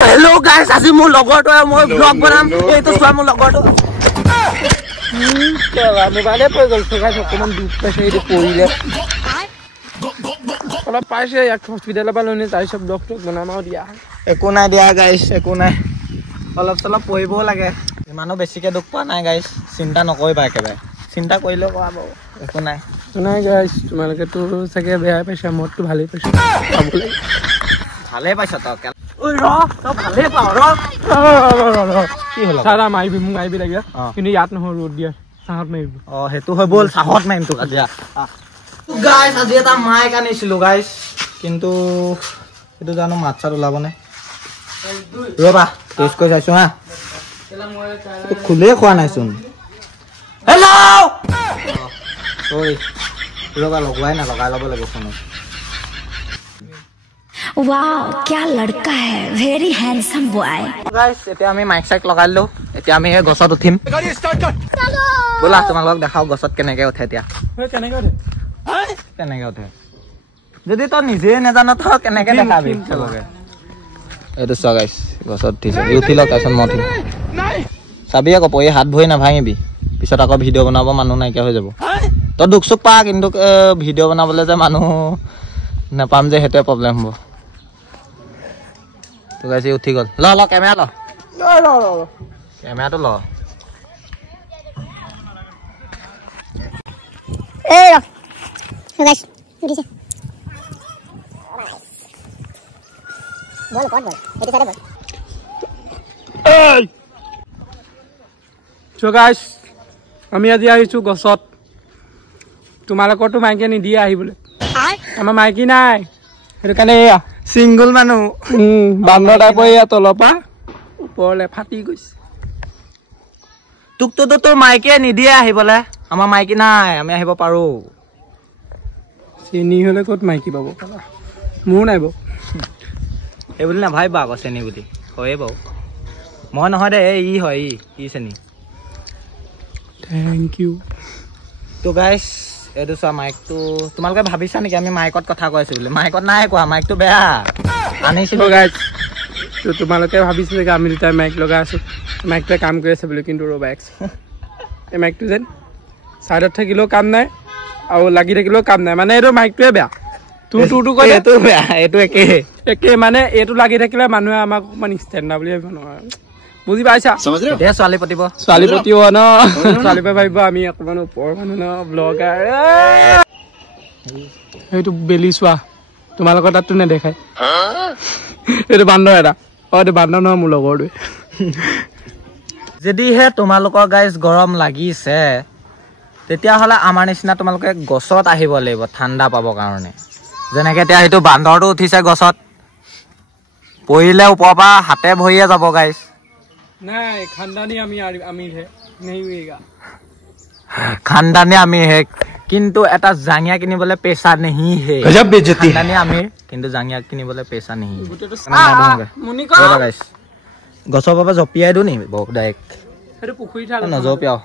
Hello guys, আজি মোৰ লগৰটো মই ব্লগ বনাম এইটো চোৱা মোৰ লগৰটো কেলা মোবাইলে পৰি গল গাইছ অকমান দুখ পাইছে এইটো পৰিলে অলপ পাইছে এক হস্পিটালৰ পৰা লনে তাই সব ডক্টৰ বনাম আৰু দিয়া একো নাই দিয়া গাইছ একো নাই অলপ চলপ পঢ়িবও লাগে ইমানো বেছিকে দুখ পোৱা নাই গাইছ চিন্তা নকৰিবা একেবাৰে চিন্তা কৰিলেও কোৱা বাৰু একো নাই নাই গাইছ তোমালোকে তো চাগে বেয়া পাইছা মতটো ভালেই পাইছা ভালে পাইছা তো ঐ ৰ তো ভালে পাও ৰ কি হল সাৰা মাইবি মোক আইবি লাগে কিন্তু ইয়াত নহয় ৰ'দ দিয়া সাহত মাইবি হেতু হয় বল সাহত মাইম তো আজিয়া গাইস আজি এটা মাইক আনিছিলো গাইস কিন্তু এটো জানো মাছাত ওলাবনে ৰবা টেষ্ট কৰি চাইছো হা খুলে খোৱা নাই চোন হেল্ল সৰি ৰবা লগৱাই না লগাই লব লাগিব ফোন वाओ क्या लड़का है वेरी हैंडसम बॉय गाइस এতিয়া আমি মাইক সাইক লগাইলো এতিয়া আমি হে গছত উঠিম গাড়ি স্টার্ট কর বলা তোমালোক দেখাও গছত কেনেকে উঠে এতিয়া কেনেকে উঠে কেনেকে উঠে যদি তো নিজে নেজানো তো কেনেকে দেখাবি চলগে এটো চা গাইস গছত উঠিছে উঠিল কাইছন মথি চাবি আকৌ পই হাত ভই না ভাঙিবি পিছত আকৌ ভিডিও বনাব মানুহ নাইকা হৈ যাব তো দুখ সুখ পা কিন্তু ভিডিও বনাবলে যে মানুহ নাপাম যে হেতে প্ৰবলেম হ'ব তো গাইছে উঠি গল ল ক্যামেরা ল ক্যামেরা তো ল ए गाइस उठिছে বল কত বল এটি সারে বল এই সো গাইস আমি আজি আহিছো গছত তোমালোকৰ তো মাইকে নি দিয়া আহিবলে আমাৰ মাইকি নাই হেতু কানে সিঙ্গল মানুহ বান্দৰ টাইপ এয়া তলপা ওপৰলে ফাটি গৈছে তুক তো তোৰ মাইকে নিদিয়ে আহিবলে আমাৰ মাইকি নাই আমি আহিব পাৰো চেনি হলে কত মাইকি পাব মোৰ নাই বো এই বুলি না ভাই বা চেনি বুলি হয় বাও মই নহয় দে ই হয় ই চেনি থ্যাংক ইউ তো গাইস এটো সা মাইক তো তোমালকে ভাবিছা নেকি আমি মাইকত কথা কৈছো বুলি মাইকত নাই কোৱা মাইক তো বেয়া আনিছিলো গাইস তো তোমালকে ভাবিছে যে আমি দুটা মাইক লগা আছো মাইকটা কাম কৰি আছে বুলি কিন্তু ৰবাক্স এই মাইকটো যেন সাইডত থাকিলেও কাম নাই আৰু লাগি থাকিলেও কাম নাই মানে এটো মাইকটোৱে বেয়া তুটো কয় এটো বেয়া এটো একে মানে এটো লাগি থাকিলে মানুহে আমাক মানে ষ্টেণ্ড বুলি ভাবিব নহয় বুজি পাইছা দে ছোৱালী পতিব ন ছোৱালী ভাবিব আমি অকমান ওপৰ মানুহ ন ব্লগাৰ এইটো বেলি চোৱা তোমালোকৰ তাততো নেদেখাই এইটো বান্দৰ এটা এইটো বান্দৰ নহয় মোৰ লগৰটোৱে যদিহে তোমালোকৰ গাইস গৰম লাগিছে তেতিয়া হলে আমাৰ নিচিনা তোমালোকে গছত আহিব লাগিব ঠাণ্ডা পাব কাৰণে যেনেকে এতিয়া এইটো বান্দৰটো উঠিছে গছত পৰিলে ওপৰৰ পৰা হাতে ভৰিয়ে যাব গাইস नहीं खानदानी आमी है नहीं हुएगा खानदानी आमी है किंतु एटा जांगिया किनिबले पैसा नहीं है गजब बेइज्जती खानदानी आमी किंतु जांगिया किनिबले पैसा नहीं मुनिको गाइस गसो बाबा जपियाइ दु नि बहुत डाइरेक्ट हेतु पुखुरी थाल न जपियाओ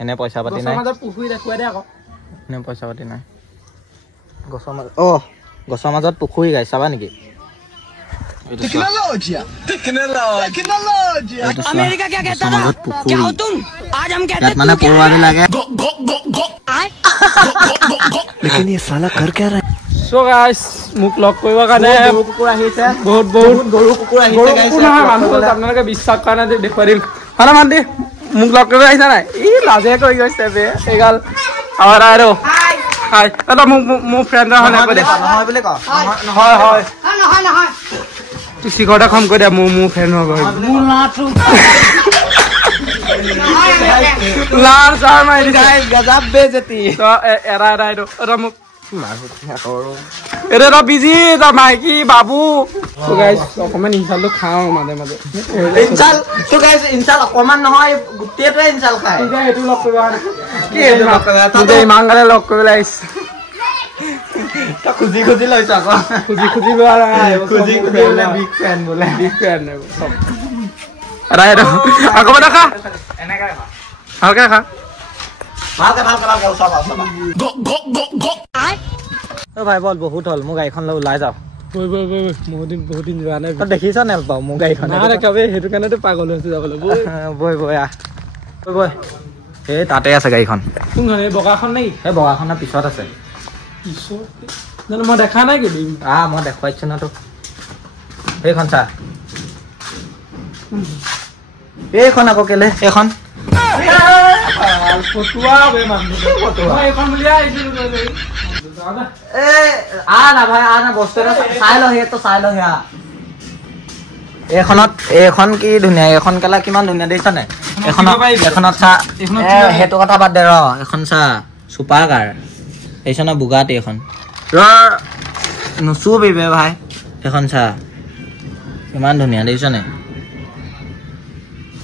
एने पैसा पाती নাই गसो पुखुरी देखुवा दे আকৌ एने पैसा पाती নাই गसो মাজত पुखुरी गाइस চাবা নেকি टेक्नोलॉजी अमेरिका क्या कहता था क्या हो तुम आज हम कहते हैं माने पोवारे लागे लेकिन ये साला कर क्या रहा है सो गाइस मुक लक কৰিবা কাৰণে গৰু কুকুৰ আহিছে বহুত গৰু কুকুৰ আহিছে গাইস মানুহ আপোনালোকে বিশ্বাস কৰা নাই দেখুৱাই দিম হানা মান দে মুক লক কৰিব আহিছা নাই ই লাজে কৰি গৈছে বে এগাল আৰু হাই এটা মোৰ ফ্ৰেণ্ড হয় নাই কই নহয় বুলি ক হয় হয় নহয় तू सिगरेट खम कर दे मु फैन हो गई लार सार मार गाइस गजब बेइज्जती तो एरा एरा मु एरे रा बिजी दा माइकी बाबू तो गाइस অকমান ইনসাল খাও মাঝে মাঝে ইনসাল তো গাইস ইনসাল অকমান নহয় গুটেটা ইনসাল খায় এটা হেতু লক কৰিবা কি হেতু লক কৰিবা তই ইমানগালে লক কৰিলা আইছ তা খুজি লৈছ আকৌ খুজি লোৱা খুজি বিগ ফ্যান বোলে বিগ ফ্যান সব এৰা আকৌ দেখা এনেকা হালকা খা ভালকে সব ও ভাই বল বহুত হল মু গাইখন লৈ ওলাই যাও বহুত দিন যোৱা নাই তই দেখিছ নেল পাওঁ মোৰ গাড়ীখন সেইটো কাৰণেতো পাগল হৈছে যাবলৈ বৈ আহ বৈ এই তাতে আছে গাড়ীখন কোনখন এই বগাখন নেকি এই বগাখনৰ পিছত আছে জানো মই দেখা নাই কিন্তু মই দেখুৱাইছো ন তোক এইখন চা এইখন আকৌ কেলে এইখন এইখন কি ধুনীয়া এইখন কেলা কিমান ধুনীয়া দেখিছ নাই এখনত চা সেইটো কথা বাদ দে ৰ এখন চা চুপাৰ কাৰ দেখিছ ন বুগাটি এখন ৰ নুচুবি বে ভাই এখন চা কিমান ধুনীয়া দেখিছ নাই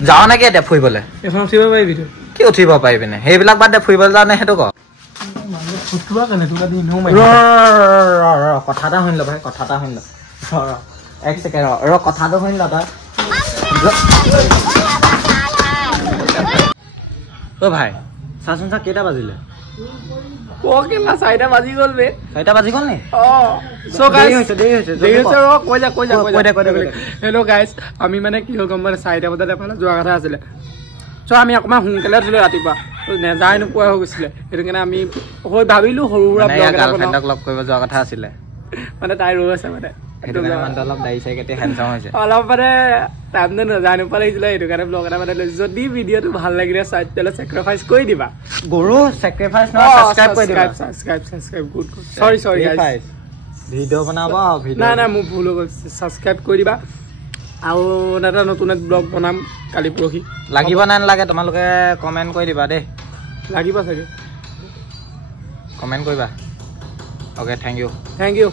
যাও নেকি এতিয়া ফুৰিবলৈ এখন উঠিব পাৰিবি কি উঠিব পাৰিবি নে সেইবিলাক বাদ দে ফুৰিবলৈ যাওঁ নে সেইটো ক কথা এটা শুনি ল ভাই কথা এটা শুনি ল এক ছেকেণ্ড ৰ কথাটো শুনি ল তই অ ভাই চাচোন চা কেইটা বাজিলে 4টা বাজি গ'ল বে 4টা বাজি গ'ল নি হেল্ল' গাইজ আমি মানে কি হ'ল গম পালে 4টা বজাত এফালে যোৱা কথা আছিলে চ' আমি অকণমান সোনকালে উঠিলোঁ ৰাতিপুৱা নেযাই নোপোৱা হৈ গৈছিলে সেইটো কাৰণে আমি ভাবিলোঁ সৰু সুৰা গাৰ্লফ্ৰেণ্ডক লগ কৰিব যোৱা কথা আছিলে মানে তাই ৰৈ আছে মানে অলপ দাড়ি চাই কাটি হেণ্ডচাম হৈছে অলপ মানে টাইম নাযাই নোপোৱা লাগিছিলে সেইটো কাৰণে ব্লগ এটা মানে যদি ভিডিঅ'টো ভাল লাগিলে তেতিয়াহ'লে চেক্ৰিফাইচ কৰি দিবা গৰু চেক্ৰিফাইচ নহয় সাবস্ক্ৰাইব কৰি দিবা সাবস্ক্ৰাইব গুড সৰি গাইজ ভিডিঅ' বনাব নাই মোৰ ভুল হৈ গ'ল সাবস্ক্ৰাইব কৰি দিবা আৰু এটা নতুন ব্লগ বনাম কালি পৰহি লাগিব নে নালাগে তোমালোকে কমেণ্ট কৰি দিবা দেই লাগিব চাগে কমেণ্ট কৰিবা অ'কে থেংক ইউ